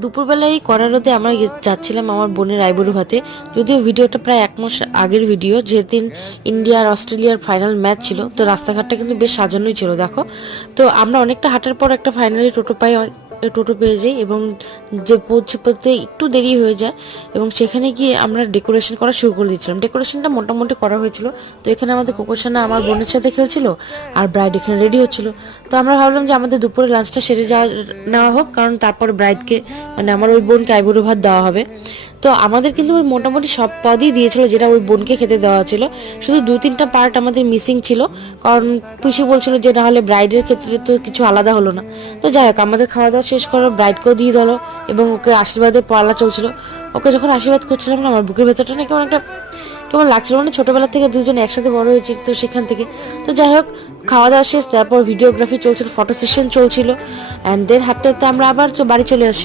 দুপুরবেলায় কড়া রোদে আমরা যাচ্ছিলাম আমার বোনের আইবুড়ো ভাতে। যদিও ভিডিওটা প্রায় 1 মাস আগের ভিডিও, যেদিন ইন্ডিয়া আর অস্ট্রেলিয়ার ফাইনাল ম্যাচ ছিল। তো রাস্তাঘাটটা কিন্তু বেশ সাজানোই ছিল দেখো। তো আমরা অনেকটা হাঁটার পর একটা ফাইনালি টোটো পেয়ে যাই, এবং যে পৌঁছতে একটু দেরি হয়ে যায়, এবং সেখানে গিয়ে আমরা ডেকোরেশন করা শুরু করে দিচ্ছিলাম। ডেকোরেশনটা মোটামুটি করা হয়েছিল। তো এখানে আমাদের কোকোসানা আমার বোনের সাথে খেলছিল, আর ব্রাইড এখানে রেডি হচ্ছিল। তো আমরা ভাবলাম যে আমাদের দুপুরে লাঞ্চটা সেরে নেওয়া হোক, কারণ তারপর ব্রাইডকে মানে আমার ওই বোনকে আইবুড়ো ভাত দেওয়া হবে। তো আমাদের কিন্তু ওই মোটামুটি সব পদই দিয়েছিল যেটা ওই বোনকে খেতে দেওয়া ছিল। শুধু 2-3টা পার্ট আমাদের মিসিং ছিল, কারণ পিসি বলছিল যে না হলে ব্রাইডের ক্ষেত্রে তো কিছু আলাদা হলো না। তো যাই হোক, আমাদের খাওয়া দাওয়া শেষ করো, ব্রাইডকেও দিয়ে দিলো, এবং ওকে আশীর্বাদের পালা চলছিল। ওকে যখন আশীর্বাদ করছিলাম না, আমার বুকের ভেতরটা না কেমন লাগছিল, মানে ছোটবেলা থেকে দুজন একসাথে বড় হয়েছে তো সেখান থেকে। তো যাই হোক, খাওয়া দাওয়া শেষ, তারপর ভিডিওগ্রাফি চলছিল, ফটো সেশন চলছিল, অ্যান্ড দেন হাঁটতে হাঁটতে আমরা আবার বাড়ি চলে আসি।